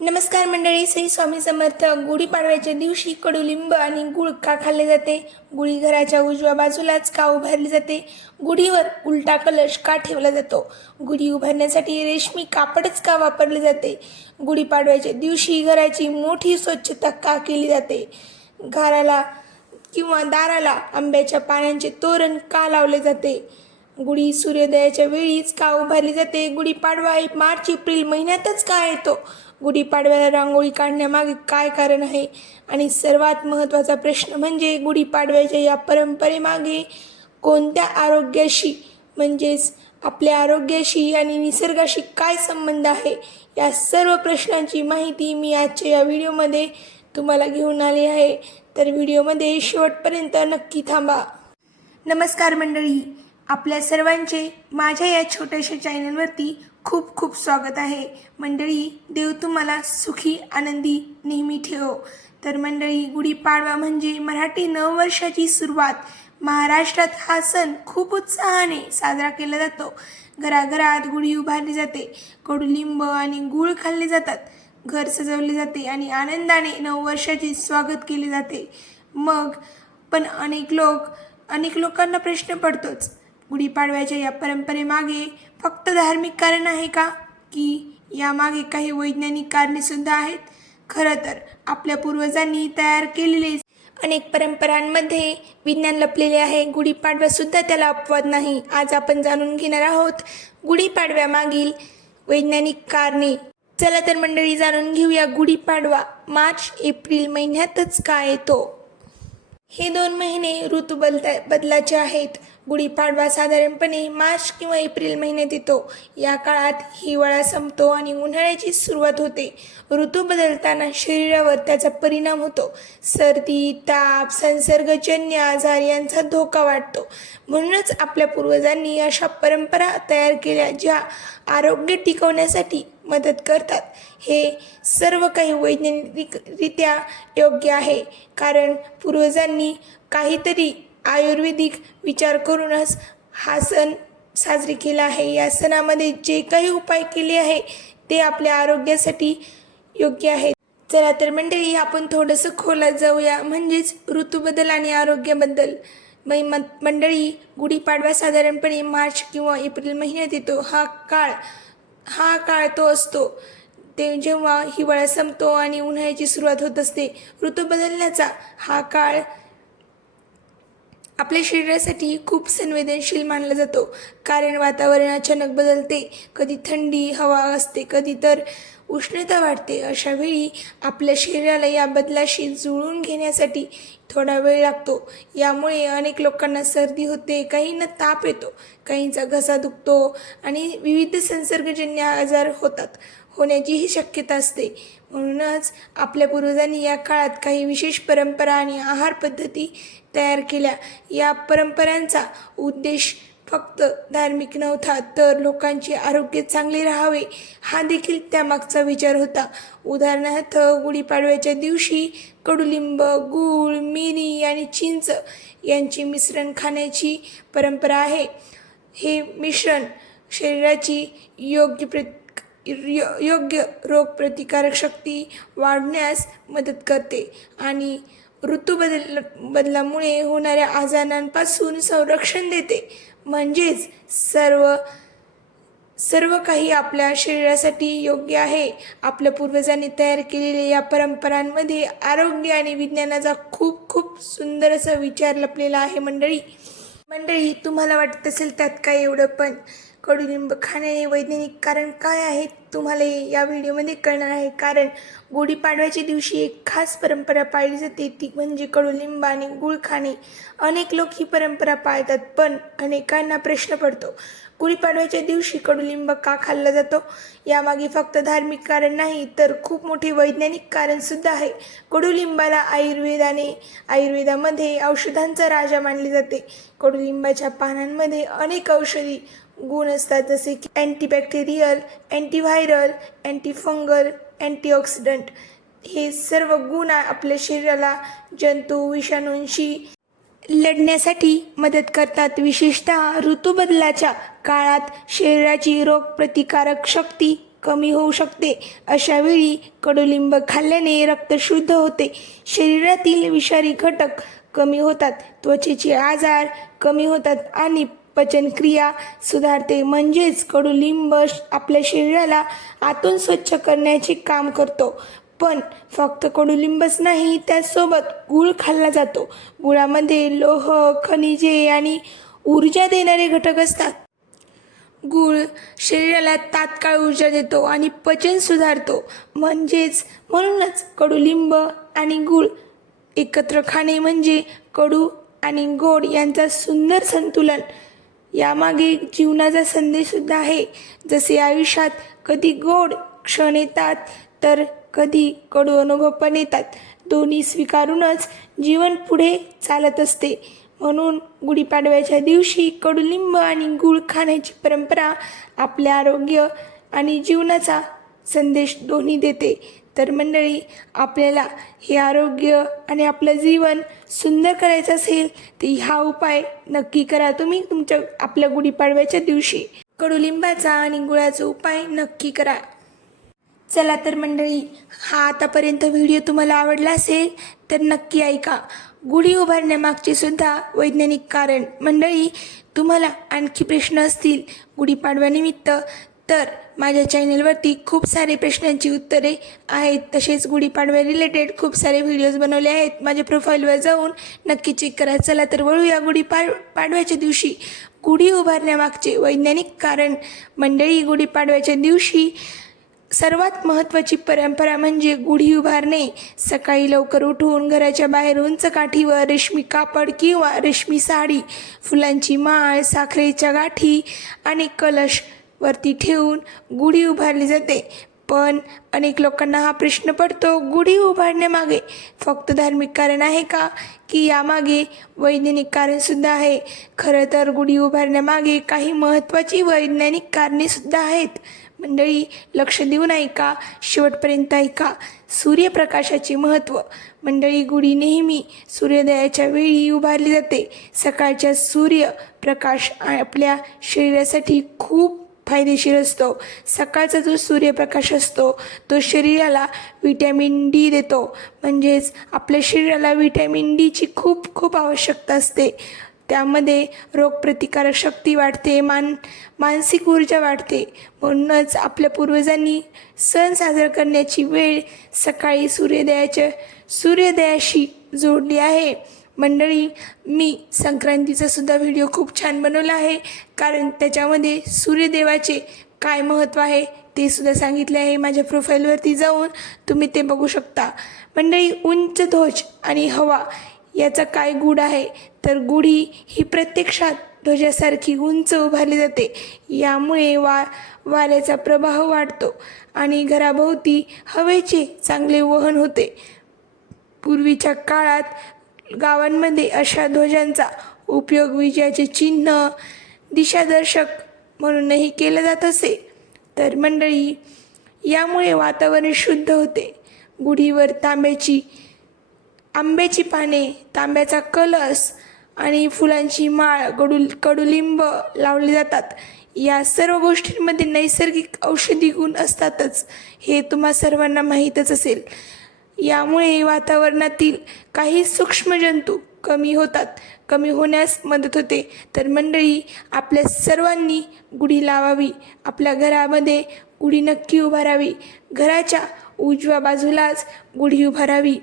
नमस्कार मंडळी, श्री स्वामी समर्थ. गुढीपाडव्याच्या दिवशी कडुलिंब आणि गुळ का खाल्ले जाते? गुढी घराच्या उजव्या बाजूलाच का उभारली जाते? गुढीवर उलटा कलश का ठेवला जातो? गुढी उभारण्यासाठी रेशमी कापडच का वापरले जाते? गुढीपाडव्याच्या दिवशी घराची मोठी स्वच्छता का केली जाते? घराला किंवा दाराला आंब्याच्या पानांचे तोरण का लावले जाते? गुढी सूर्योदयाच्या वेळीच का उभारली जाते? गुढीपाडवा मार्च एप्रिल महिन्यातच का येतो? गुढीपाडव्याला रांगोळी काढण्यामागे काय कारण आहे? आणि सर्वात महत्त्वाचा प्रश्न म्हणजे गुढीपाडव्याच्या या परंपरेमागे कोणत्या आरोग्याशी म्हणजेच आपल्या आरोग्याशी आणि निसर्गाशी काय संबंध आहे? या सर्व प्रश्नांची माहिती मी आजच्या या व्हिडिओमध्ये तुम्हाला घेऊन आली आहे, तर व्हिडिओमध्ये शेवटपर्यंत नक्की थांबा. नमस्कार मंडळी, आपल्या सर्वांचे माझ्या या छोट्याशा चॅनलवरती खूप खूप स्वागत आहे. मंडळी, देव तुम्हाला सुखी आनंदी नेहमी ठेवो. तर मंडळी, गुढीपाडवा म्हणजे मराठी नववर्षाची सुरुवात. महाराष्ट्रात हा सण खूप उत्साहाने साजरा केला जातो. घराघरात गुढी उभारली जाते, कडुलिंब आणि गूळ खाल्ले जातात, घर सजवले जाते आणि आनंदाने नववर्षाचे स्वागत केले जाते. मग पण अनेक लोकांना प्रश्न पडतोच, गुढीपाडव्याच्या या परंपरेमागे फक्त धार्मिक कारण आहे का, की यामागे काही वैज्ञानिक कारणे सुद्धा आहेत? खरं तर आपल्या पूर्वजांनी तयार केलेले अनेक परंपरांमध्ये विज्ञान लपलेले आहे. गुढीपाडवासुद्धा त्याला अपवाद नाही. आज आपण जाणून घेणार आहोत गुढीपाडव्यामागील वैज्ञानिक कारणे. चला तर मंडळी, जाणून घेऊया गुढीपाडवा मार्च एप्रिल महिन्यातच का येतो. हे 2 महिने ऋतू बदलाचे आहेत. गुढीपाडवा साधारणपणे मार्च किंवा एप्रिल महिन्यात येतो. या काळात हिवाळा संपतो आणि उन्हाळ्याची सुरुवात होते. ऋतू बदलताना शरीरावर त्याचा परिणाम होतो. सर्दी, ताप, संसर्गजन्य आजार यांचा धोका वाढतो. म्हणूनच आपल्या पूर्वजांनी अशा परंपरा तयार केल्या ज्या आरोग्य टिकवण्यासाठी मदत करतात. हे सर्व काही वैज्ञानिकरित्या योग्य आहे, कारण पूर्वजांनी काहीतरी आयुर्वेदिक विचार करूनच हा सण साजरी केला आहे. या सणामध्ये जे काही उपाय केले आहे ते आपल्या आरोग्यासाठी योग्य आहे. चला तर मंडळी, आपण थोडंसं खोलात जाऊया, म्हणजेच ऋतूबदल आणि आरोग्याबद्दल. मंडळी, गुढीपाडवा साधारणपणे मार्च किंवा एप्रिल महिन्यात येतो. हा काळ तो असतो ते जेव्हा हिवाळा संपतो आणि उन्हाळ्याची सुरुवात होत असते. ऋतू बदलण्याचा हा काळ आपल्या शरीरासाठी खूप संवेदनशील मानला जातो, कारण वातावरण अचानक बदलते. कधी थंडी हवा असते, कधी तर उष्णता वाढते. अशा वेळी आपल्या शरीराला या बदलाशी जुळवून घेण्यासाठी थोडा वेळ लागतो. यामुळे अनेक लोकांना सर्दी होते, काहींना ताप येतो, काहींचा घसा दुखतो आणि विविध संसर्गजन्य आजार होण्याचीही शक्यता असते. म्हणूनच आपल्या पूर्वजांनी या काळात काही विशेष परंपरा आणि आहार पद्धती तयार केल्या. या परंपरांचा उद्देश फक्त धार्मिक नव्हता, तर लोकांचे आरोग्य चांगले राहावे हा देखील त्यामागचा विचार होता. उदाहरणार्थ, गुढीपाडव्याच्या दिवशी कडुलिंब, गूळ, मिरी आणि चिंच यांचे मिश्रण खाण्याची परंपरा आहे. हे मिश्रण शरीराची योग्य रोगप्रतिकारक शक्ती वाढवण्यास मदत करते आणि बदलामुळे होणाऱ्या आजारांपासून संरक्षण देते. म्हणजेच सर्व काही आपल्या शरीरासाठी योग्य आहे. आपल्या पूर्वजांनी तयार केलेल्या या परंपरांमध्ये आरोग्य आणि विज्ञानाचा खूप खूप सुंदर असा विचार लपलेला आहे. मंडळी, तुम्हाला वाटत असेल त्यात काय एवढं, पण कडुलिंब खाण्याने वैज्ञानिक कारण काय आहे तुम्हाला या व्हिडिओमध्ये कळणार आहे. कारण गुढीपाडव्याच्या दिवशी एक खास परंपरा पाळली जाते, ती म्हणजे कडुलिंब आणि गूळ खाणे. अनेक लोक ही परंपरा पाळतात, पण अनेकांना प्रश्न पडतो, गुढीपाडव्याच्या दिवशी कडुलिंब का खाल्ला जातो? यामागे फक्त धार्मिक कारण नाही, तर खूप मोठे वैज्ञानिक कारणसुद्धा आहे. कडुलिंबाला आयुर्वेदामध्ये औषधांचा राजा मानले जाते. कडुलिंबाच्या पानांमध्ये अनेक औषधी गुण असतात, जसे की अँटीबॅक्टेरियल, अँटीव्हायरल, अँटीफंगल, अँटीऑक्सिडंट. हे सर्व गुण आपल्या शरीराला जंतू विषाणूंशी लढण्यासाठी मदत करतात. विशेषतः ऋतूबदलाच्या काळात शरीराची रोगप्रतिकारक शक्ती कमी होऊ शकते. अशा वेळी कडुलिंब खाल्ल्याने रक्त शुद्ध होते, शरीरातील विषारी घटक कमी होतात, त्वचेचे आजार कमी होतात आणि पचनक्रिया सुधारते. म्हणजेच कडुलिंब आपल्या शरीराला आतून स्वच्छ करण्याचे काम करतो. पण फक्त कडुलिंबच नाही, त्याचसोबत गूळ खाल्ला जातो. गुळामध्ये लोह, खनिजे आणि ऊर्जा देणारे घटक असतात. गूळ शरीराला तात्काळ ऊर्जा देतो आणि पचन सुधारतो. म्हणूनच कडुलिंब आणि गूळ एकत्र खाणे म्हणजे कडू आणि गोड यांचा सुंदर संतुलन. यामागे जीवनाचा संदेशसुद्धा आहे. जसे आयुष्यात कधी गोड क्षण येतात तर कधी कडू अनुभव पण येतात. दोन्ही स्वीकारूनच जीवन पुढे चालत असते. म्हणून गुढीपाडव्याच्या दिवशी कडुलिंब आणि गूळ खाण्याची परंपरा आपले आरोग्य आणि जीवनाचा संदेश दोन्ही देते. तर मंडळी, आपल्याला हे आरोग्य आणि आपलं जीवन सुंदर करायचं असेल तर हा उपाय नक्की करा तुम्ही आपल्या गुढीपाडव्याच्या दिवशी. कडुलिंबाचा आणि गुळाचा उपाय नक्की करा. चला तर मंडळी, हा आतापर्यंत व्हिडिओ तुम्हाला आवडला असेल तर नक्की ऐका. गुढी उभारण्यामागचे सुद्धा वैज्ञानिक कारण. मंडळी, तुम्हाला आणखी प्रश्न असतील गुढीपाडव्यानिमित्त तर माझ्या चॅनलवरती खूप सारे प्रश्नांची उत्तरे आहेत. तसेच गुढीपाडव्या रिलेटेड खूप सारे व्हिडिओज बनवले आहेत. माझ्या प्रोफाईलवर जाऊन नक्की चेक करा. चला तर वळूया पाडव्याच्या दिवशी गुढी उभारण्यामागचे वैज्ञानिक कारण. मंडळी, गुढीपाडव्याच्या दिवशी सर्वात महत्त्वाची परंपरा म्हणजे गुढी उभारणे. सकाळी लवकर उठून घराच्या बाहेर उंच काठीवर रेशमी कापड किंवा रेशमी साडी, फुलांची माळ, साखरेच्या गाठी आणि कलश वरती ठेवून गुढी उभारली जाते. पण अनेक लोकांना हा प्रश्न पडतो, गुढी उभारण्यामागे फक्त धार्मिक कारण आहे का, की यामागे वैज्ञानिक कारणसुद्धा आहे? खरं तर गुढी उभारण्यामागे काही महत्त्वाची वैज्ञानिक कारणेसुद्धा आहेत. मंडळी, लक्ष देऊन ऐका, शेवटपर्यंत ऐका. सूर्यप्रकाशाचे महत्त्व. मंडळी, गुढी नेहमी सूर्योदयाच्या वेळी उभारली जाते. सकाळच्या सूर्यप्रकाश आपल्या शरीरासाठी खूप फायदेशीर असतो. सकाळचा जो सूर्यप्रकाश असतो तो शरीराला व्हिटॅमिन डी देतो. म्हणजेच आपल्या शरीराला व्हिटॅमिन डीची खूप खूप आवश्यकता असते. त्यामध्ये रोगप्रतिकारक शक्ती वाढते, मानसिक ऊर्जा वाढते. म्हणूनच आपल्या पूर्वजांनी सण साजरा करण्याची वेळ सकाळी सूर्योदयाशी जोडली आहे. मंडळी, मी संक्रांतीचा सुद्धा व्हिडिओ खूप छान बनवला आहे, कारण त्याच्यामध्ये सूर्यदेवाचे काय महत्त्व आहे ते सुद्धा सांगितले आहे. माझ्या प्रोफाईलवरती जाऊन तुम्ही ते बघू शकता. मंडळी, उंच ध्वज आणि हवा याचा काय गूढ आहे, तर गुढी ही प्रत्यक्षात ध्वजासारखी उंच उभारली जाते. यामुळे वाऱ्याचा प्रवाह वाढतो आणि घराभोवती हवेचे चांगले वहन होते. पूर्वीच्या काळात गावांमध्ये अशा ध्वजांचा उपयोग विजयाचे चिन्ह, दिशादर्शक म्हणूनही केला जात असे. तर मंडळी, यामुळे वातावरण शुद्ध होते. गुढीवर आंब्याची पाने, तांब्याचा कलश आणि फुलांची माळ, कडुलिंब लावले जातात. या सर्व गोष्टींमध्ये नैसर्गिक औषधी गुण असतातच, हे तुम्हा सर्वांना माहीतच असेल. यामुळे वातावरणातील काही सूक्ष्म जंतू कमी होण्यास मदत होते. तर मंडळी, आपल्या सर्वांनी गुढी लावावी. आपल्या घरामध्ये गुढी नक्की उभारावी. घराच्या उजव्या बाजूलाच गुढी उभारावी.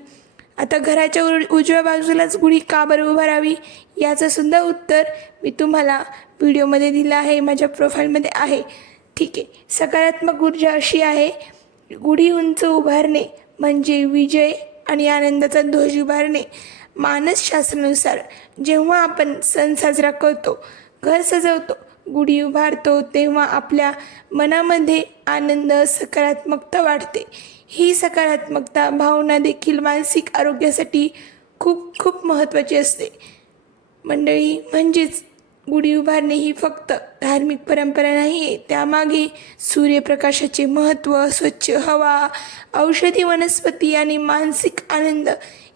आता घराच्या उजव्या बाजूलाच गुढी का बरं उभारावी, याचं सुद्धा उत्तर मी तुम्हाला व्हिडिओमध्ये दिलं आहे, माझ्या प्रोफाईलमध्ये आहे. ठीक आहे. सकारात्मक ऊर्जा अशी आहे, गुढी उंच उभारणे म्हणजे विजय आणि आनंदाचा ध्वज उभारणे. मानसशास्त्रानुसार जेव्हा आपण सण साजरा करतो, घर सजवतो, गुढी उभारतो, तेव्हा आपल्या मनामध्ये आनंद, सकारात्मकता वाढते. ही सकारात्मकता भावना देखील मानसिक आरोग्यासाठी खूप खूप महत्त्वाची असते. मंडळी, म्हणजेच गुढी उभारणे ही फक्त धार्मिक परंपरा नाही आहे, त्यामागे सूर्यप्रकाशाचे महत्त्व, स्वच्छ हवा, औषधी वनस्पती आणि मानसिक आनंद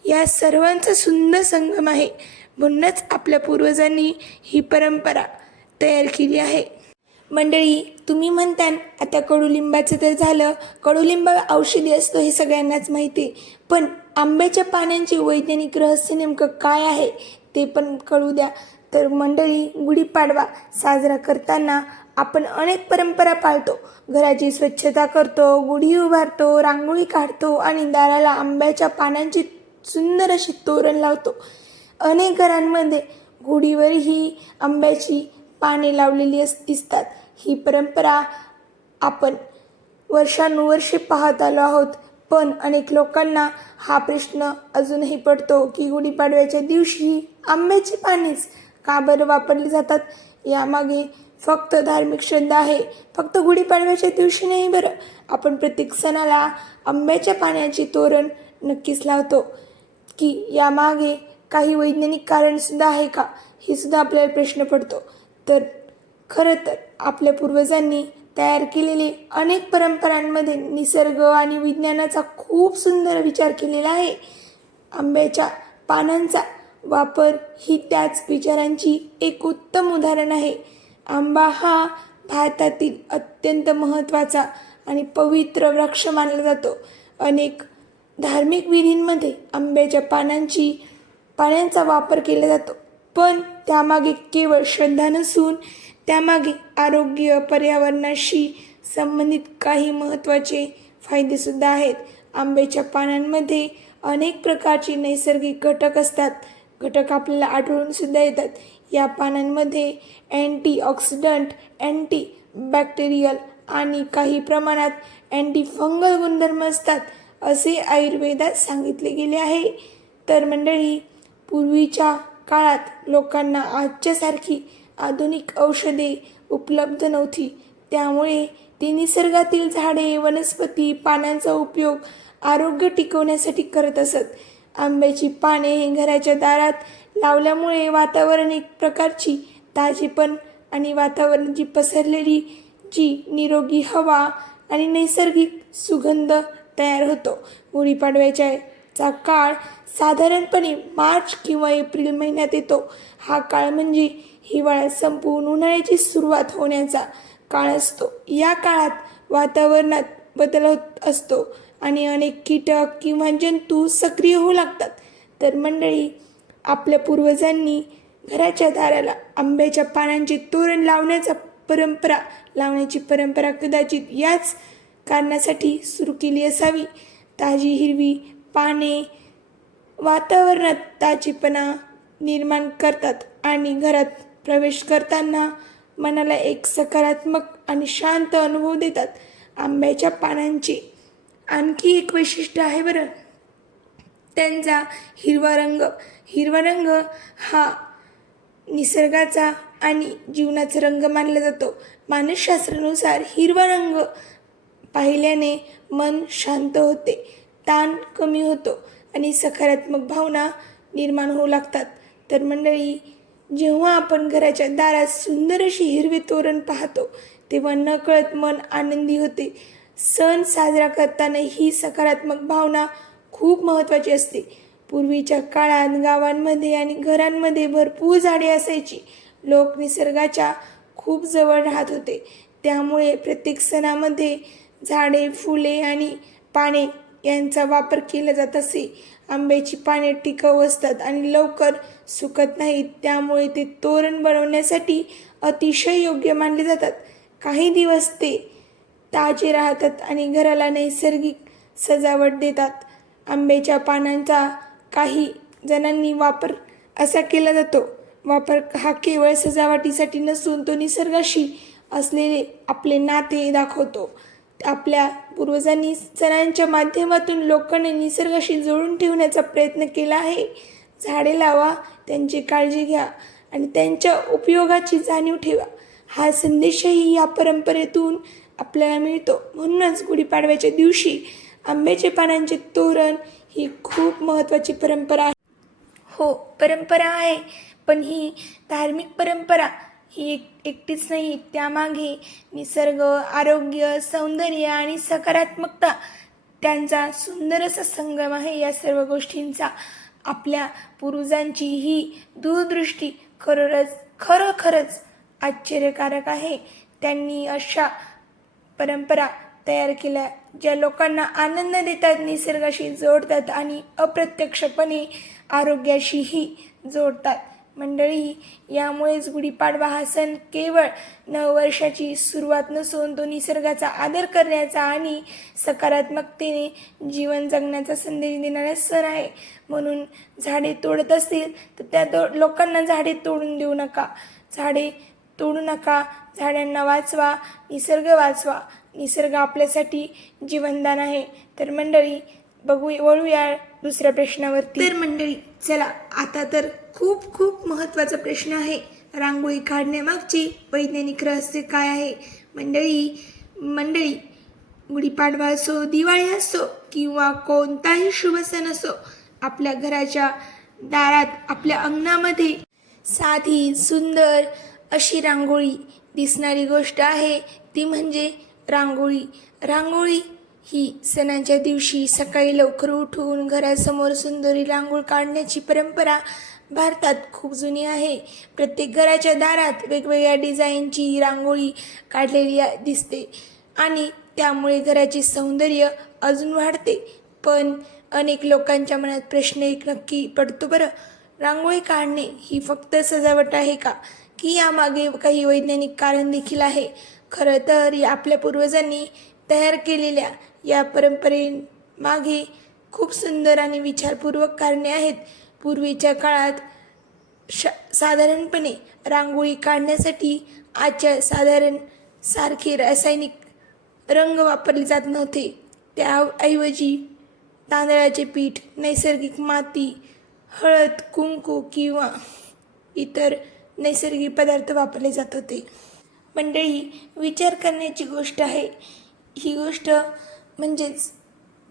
या सर्वांचा सुंदर संगम आहे. म्हणूनच आपल्या पूर्वजांनी ही परंपरा तयार केली आहे. मंडळी, तुम्ही म्हणतान आता कडुलिंबाचं तर झालं, कडुलिंब औषधी असतो हे सगळ्यांनाच माहिती आहे, पण आंब्याच्या पानांचे वैज्ञानिक रहस्य नेमकं काय आहे ते पण कळू द्या. तर मंडळी, गुढीपाडवा साजरा करताना आपण अनेक परंपरा पाळतो. घराची स्वच्छता करतो, गुढी उभारतो, रांगोळी काढतो आणि दाराला आंब्याच्या पानांची सुंदर अशी तोरण लावतो. अनेक घरांमध्ये गुढीवरही आंब्याची पाने लावलेली दिसतात. ही परंपरा आपण वर्षानुवर्षे पाहत आलो आहोत, पण अनेक लोकांना हा प्रश्न अजूनही पडतो की गुढीपाडव्याच्या दिवशी आंब्याची पानेच का बरं वापरली जातात. यामागे फक्त धार्मिक श्रद्धा आहे. फक्त गुढीपाडव्याच्या दिवशी नाही बरं, आपण प्रत्येक सणाला आंब्याच्या पाण्याचे तोरण नक्कीच लावतो. की यामागे काही वैज्ञानिक कारणसुद्धा आहे का, हे सुद्धा आपल्याला प्रश्न पडतो. तर खरं तर आपल्या पूर्वजांनी तयार केलेले अनेक परंपरांमध्ये निसर्ग आणि विज्ञानाचा खूप सुंदर विचार केलेला आहे. आंब्याच्या पानांचा वापर ही त्याच विचारांची एक उत्तम उदाहरण आहे. आंबा हा भारतातील अत्यंत महत्त्वाचा आणि पवित्र वृक्ष मानला जातो. अनेक धार्मिक विधींमध्ये आंब्याच्या पानांचा वापर केला जातो, पण त्यामागे केवळ श्रद्धा नसून त्यामागे आरोग्य, पर्यावरणाशी संबंधित काही महत्त्वाचे फायदेसुद्धा आहेत. आंब्याच्या पानांमध्ये अनेक प्रकारचे नैसर्गिक घटक असतात. घटक आपल्याला आढळूनसुद्धा येतात. या पानांमध्ये अँटीऑक्सिडंट, अँटी बॅक्टेरियल आणि काही प्रमाणात अँटी फंगल गुणधर्म असतात, असे आयुर्वेदात सांगितले गेले आहे. तर मंडळी, पूर्वीच्या काळात लोकांना आजच्यासारखी आधुनिक औषधे उपलब्ध नव्हती, त्यामुळे ते निसर्गातील झाडे, वनस्पती, पानांचा उपयोग आरोग्य टिकवण्यासाठी करत असत. आंब्याची पाने हे घराच्या दारात लावल्यामुळे वातावरण एक प्रकारची ताजेपण आणि वातावरणाची पसरलेली जी निरोगी हवा आणि नैसर्गिक सुगंध तयार होतो. गुढीपाडव्याचा काळ साधारणपणे मार्च किंवा एप्रिल महिन्यात येतो. हा काळ म्हणजे हिवाळ्यात संपून उन्हाळ्याची सुरुवात होण्याचा काळ असतो. या काळात वातावरणात बदल होत असतो आणि अनेक कीटक किंवा जंतू सक्रिय होऊ लागतात. तर मंडळी, आपल्या पूर्वजांनी घराच्या दाराला आंब्याच्या पानांचे तोरण लावण्याची परंपरा कदाचित याच कारणासाठी सुरू केली असावी. ताजी हिरवी पाने वातावरणात ताजेपणा निर्माण करतात आणि घरात प्रवेश करताना मनाला एक सकारात्मक आणि शांत अनुभव देतात. आंब्याच्या पानांचे आणखी एक वैशिष्ट्य आहे बरं, त्यांचा हिरवा रंग. हिरवा रंग हा निसर्गाचा आणि जीवनाचा रंग मानला जातो. मानसशास्त्रानुसार हिरवा रंग पाहिल्याने मन शांत होते, ताण कमी होतो आणि सकारात्मक भावना निर्माण होऊ लागतात. तर मंडळी, जेव्हा आपण घराच्या दारात सुंदर अशी हिरवे तोरण पाहतो, तेव्हा नकळत मन आनंदी होते. सण साजरा करताना ही सकारात्मक भावना खूप महत्त्वाची असते. पूर्वीच्या काळात गावांमध्ये आणि घरांमध्ये भरपूर झाडे असायची. लोक निसर्गाच्या खूप जवळ राहत होते, त्यामुळे प्रत्येक सणामध्ये झाडे, फुले आणि पाने यांचा वापर केला जात असे. आंब्याची पाने टिकाऊ असतात आणि लवकर सुकत नाहीत, त्यामुळे ते तोरण बनवण्यासाठी अतिशय योग्य मानले जातात. काही दिवस ते ताजे राहतात आणि घराला नैसर्गिक सजावट देतात. आंब्याच्या पानांचा काही जणांनी वापर असा केला जातो. वापर हा केवळ सजावटीसाठी नसून तो निसर्गाशी असलेले आपले नाते दाखवतो. आपल्या पूर्वजांनी सणांच्या माध्यमातून लोकांना निसर्गाशी जोडून ठेवण्याचा प्रयत्न केला आहे. झाडे लावा, त्यांची काळजी घ्या आणि त्यांच्या उपयोगाची जाणीव ठेवा, हा संदेशही या परंपरेतून आपल्याला मिळतो. म्हणूनच गुढीपाडव्याच्या दिवशी आंब्याच्या पानांचे तोरण ही खूप महत्त्वाची परंपरा आहे. हो, परंपरा आहे, पण ही धार्मिक परंपरा ही एकटीच नाही. त्यामागे निसर्ग, आरोग्य, सौंदर्य आणि सकारात्मकता त्यांचा सुंदर असा संगम आहे. या सर्व गोष्टींचा आपल्या पूर्वजांची ही दूरदृष्टी खरोखरच आश्चर्यकारक आहे. त्यांनी अशा परंपरा तयार केल्या ज्या लोकांना आनंद देतात, निसर्गाशी जोडतात आणि अप्रत्यक्षपणे आरोग्याशीही जोडतात. मंडळी, यामुळेच गुढीपाडवा हा सण केवळ नववर्षाची सुरुवात नसून तो निसर्गाचा आदर करण्याचा आणि सकारात्मकतेने जीवन जगण्याचा संदेश देणारा सण आहे. म्हणून झाडे तोडत असतील तर त्या लोकांना झाडे तोडून देऊ नका. झाडे तोडू नका, झाडांना वाचवा, निसर्ग वाचवा. निसर्ग आपल्यासाठी जीवनदान आहे. तर मंडळी, वळूया दुसऱ्या प्रश्नावरती. तर मंडळी, चला आता तर खूप खूप महत्त्वाचा प्रश्न आहे. रांगोळी काढण्यामागचे वैज्ञानिक रहस्य काय आहे? मंडळी गुढीपाडवा असो, दिवाळी असो किंवा कोणताही शुभ सण असो, आपल्या घराच्या दारात, आपल्या अंगणामध्ये साधी सुंदर अशी रांगोळी दिसणारी गोष्ट आहे ती म्हणजे रांगोळी. रांगोळी ही सणाच्या दिवशी सकाळी लवकर उठून घरासमोर सुंदरी रांगोळी काढण्याची परंपरा भारतात खूप जुनी आहे. प्रत्येक घराच्या दारात वेगवेगळ्या डिझाईनची रांगोळी काढलेली दिसते आणि त्यामुळे घराचे सौंदर्य अजून वाढते. पण अनेक लोकांच्या मनात प्रश्न एक नक्की पडतो बरं, रांगोळी काढणे ही फक्त सजावट आहे का, की यामागे काही वैज्ञानिक कारण देखील आहे? खरं तर आपल्या पूर्वजांनी तयार केलेल्या या परंपरेमागे खूप सुंदर आणि विचारपूर्वक कारणे आहेत. पूर्वीच्या काळात साधारणपणे रांगोळी काढण्यासाठी आजच्या साधारण सारखे रासायनिक रंग वापरले जात नव्हते. त्याऐवजी तांदळाचे पीठ, नैसर्गिक माती, हळद, कुंकू किंवा इतर नैसर्गिक पदार्थ वापरले जात होते. मंडळी, विचार करण्याची गोष्ट आहे ही गोष्ट, म्हणजेच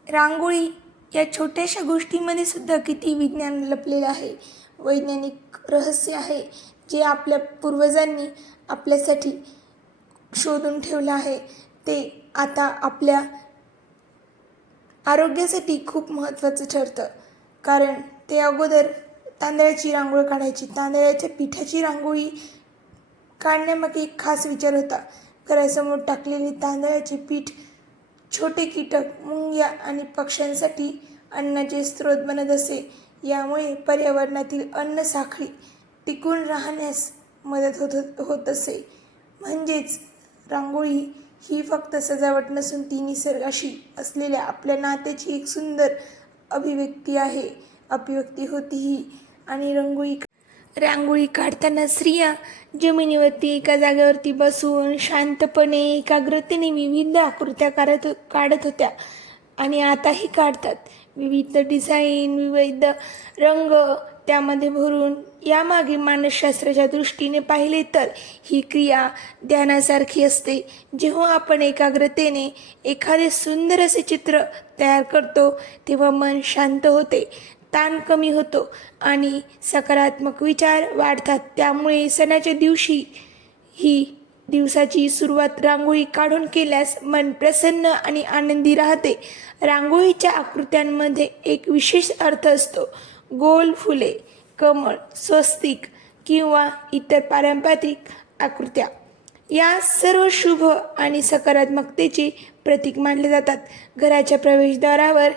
रांगोळी या छोट्याशा गोष्टीमध्ये सुद्धा किती विज्ञान लपलेलं आहे, वैज्ञानिक रहस्य आहे जे आपल्या पूर्वजांनी आपल्यासाठी शोधून ठेवलं आहे. ते आता आपल्या आरोग्यासाठी खूप महत्त्वाचं ठरतं. कारण ते अगोदर तांदळाची रांगोळी काढायची. तांदळाच्या पिठाची रांगोळी काढण्यामागे एक खास विचार होता. घरासमोर टाकलेले तांदळाचे पीठ छोटे कीटक, मुंग्या आणि पक्ष्यांसाठी अन्नाचे स्रोत बनत असे. यामुळे पर्यावरणातील अन्न साखळी टिकून राहण्यास मदत होत असे. म्हणजेच रांगोळी ही फक्त सजावट नसून ती निसर्गाशी असलेल्या आपल्या नात्याची एक सुंदर अभिव्यक्ती होती ही. आणि रांगोळी काढताना स्त्रिया जमिनीवरती एका जागेवरती बसून शांतपणे एकाग्रतेने विविध आकृत्या काढत होत्या आणि आताही काढतात. विविध डिझाईन, विविध रंग त्यामध्ये भरून. यामागे मानसशास्त्राच्या दृष्टीने पाहिले तर ही क्रिया ध्यानासारखी असते. जेव्हा आपण एकाग्रतेने एखादे सुंदर असे चित्र तयार करतो तेव्हा मन शांत होते, ताण कमी होतो आणि सकारात्मक विचार वाढतात. त्यामुळे सणाच्या दिवशी ही दिवसाची सुरुवात रांगोळी काढून केल्यास मन प्रसन्न आणि आनंदी राहते. रांगोळीच्या आकृत्यांमध्ये एक विशेष अर्थ असतो. गोल फुले, कमळ, स्वस्तिक किंवा इतर पारंपरिक आकृत्या या सर्व शुभ आणि सकारात्मकतेचे प्रतीक मानले जातात. घराच्या प्रवेशद्वारावर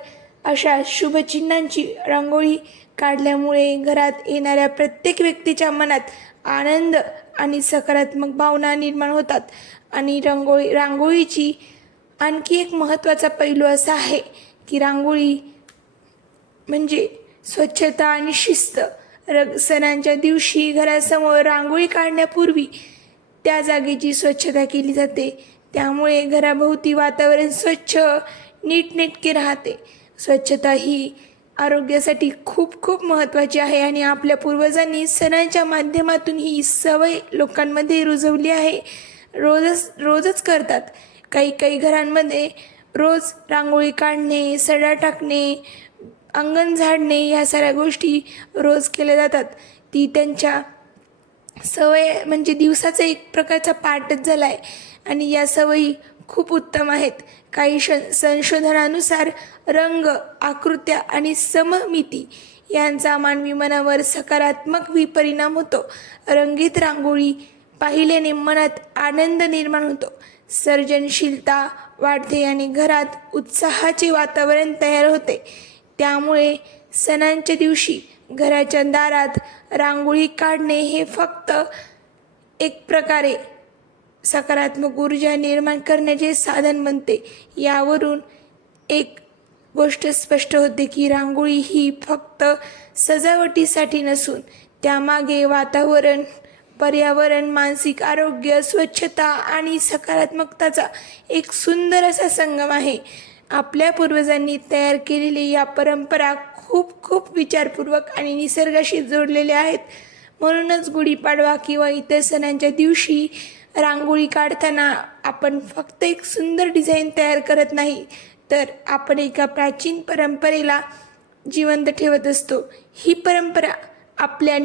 अशा शुभचिन्हांची रांगोळी काढल्यामुळे घरात येणाऱ्या प्रत्येक व्यक्तीच्या मनात आनंद आणि सकारात्मक भावना निर्माण होतात. आणि रांगोळीची आणखी एक महत्त्वाचा पैलू असा आहे की रांगोळी म्हणजे स्वच्छता आणि शिस्त. सणांच्या दिवशी घरासमोर रांगोळी काढण्यापूर्वी त्या जागेची स्वच्छता केली जाते. त्यामुळे घराभोवती वातावरण स्वच्छ, नीटनेटके राहते. स्वच्छता ही आरोग्यासाठी खूप खूप महत्त्वाची आहे आणि आपल्या पूर्वजांनी सणांच्या माध्यमातून ही सवय लोकांमध्ये रुजवली आहे. रोजच करतात. काही घरांमध्ये रोज रांगोळी काढणे, सडा टाकणे, अंगण झाडणे ह्या साऱ्या गोष्टी रोज केल्या जातात. ती त्यांच्या सवय म्हणजे दिवसाचा एक प्रकारचा पार्टच झाला आहे आणि या सवयी खूप उत्तम आहेत. काही संशोधनानुसार रंग, आकृत्या आणि सममिती यांचा मानवी मनावर सकारात्मक परिणाम होतो. रंगीत रांगोळी पाहिल्याने मनात आनंद निर्माण होतो, सर्जनशीलता वाढते आणि घरात उत्साहाचे वातावरण तयार होते. त्यामुळे सणांच्या दिवशी घराच्या दारात रांगोळी काढणे हे फक्त एक प्रकारे सकारात्मक ऊर्जा निर्माण करण्याचे साधन बनते. यावरून एक गोष्ट स्पष्ट होते की रांगोळी ही फक्त सजावटीसाठी नसून त्यामागे वातावरण, पर्यावरण, मानसिक आरोग्य, स्वच्छता आणि सकारात्मकताचा एक सुंदर असा संगम आहे. आपल्या पूर्वजांनी तयार केलेली या परंपरा खूप खूप विचारपूर्वक आणि निसर्गाशी जोडलेल्या आहेत. म्हणूनच गुढीपाडवा किंवा इतर सणांच्या दिवशी रांगोळी काढताना आपण फक्त एक सुंदर डिझाईन तयार करत नाही, तर आपण एका प्राचीन परंपरेला जिवंत ठेवत असतो. ही परंपरा आपल्याला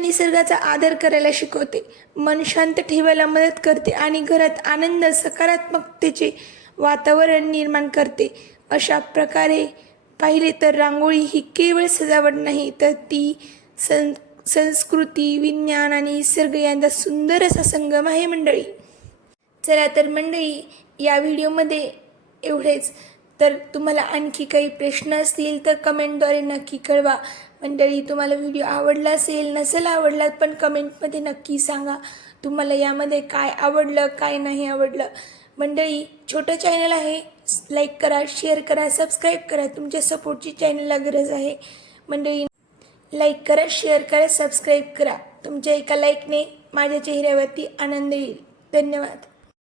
निसर्गाचा आदर करायला शिकवते, मन शांत ठेवायला मदत करते आणि घरात आनंद, सकारात्मकतेचे वातावरण निर्माण करते. अशा प्रकारे पाहिले तर रांगोळी ही केवळ सजावट नाही, तर ती संस्कृती, विज्ञान आणि निसर्ग यांचा सुंदर असा संगम आहे मंडळी. चला तर मंडळी, या व्हिडिओमध्ये एवढेच. तर तुम्हाला आणखी काही प्रश्न असतील तर कमेंटद्वारे नक्की कळवा. मंडळी, तुम्हाला व्हिडिओ आवडला असेल, नसेल आवडला पण कमेंटमध्ये नक्की सांगा तुम्हाला यामध्ये काय आवडलं, काय नाही आवडलं. मंडळी, छोटं चॅनल आहे, लाईक करा, शेअर करा, सबस्क्राईब करा. तुमच्या सपोर्टची चॅनलला गरज आहे. मंडळी, लाईक करा, शेअर करा, सबस्क्राईब करा. तुमच्या एका लाईकने माझ्या चेहऱ्यावरती आनंद येईल. धन्यवाद.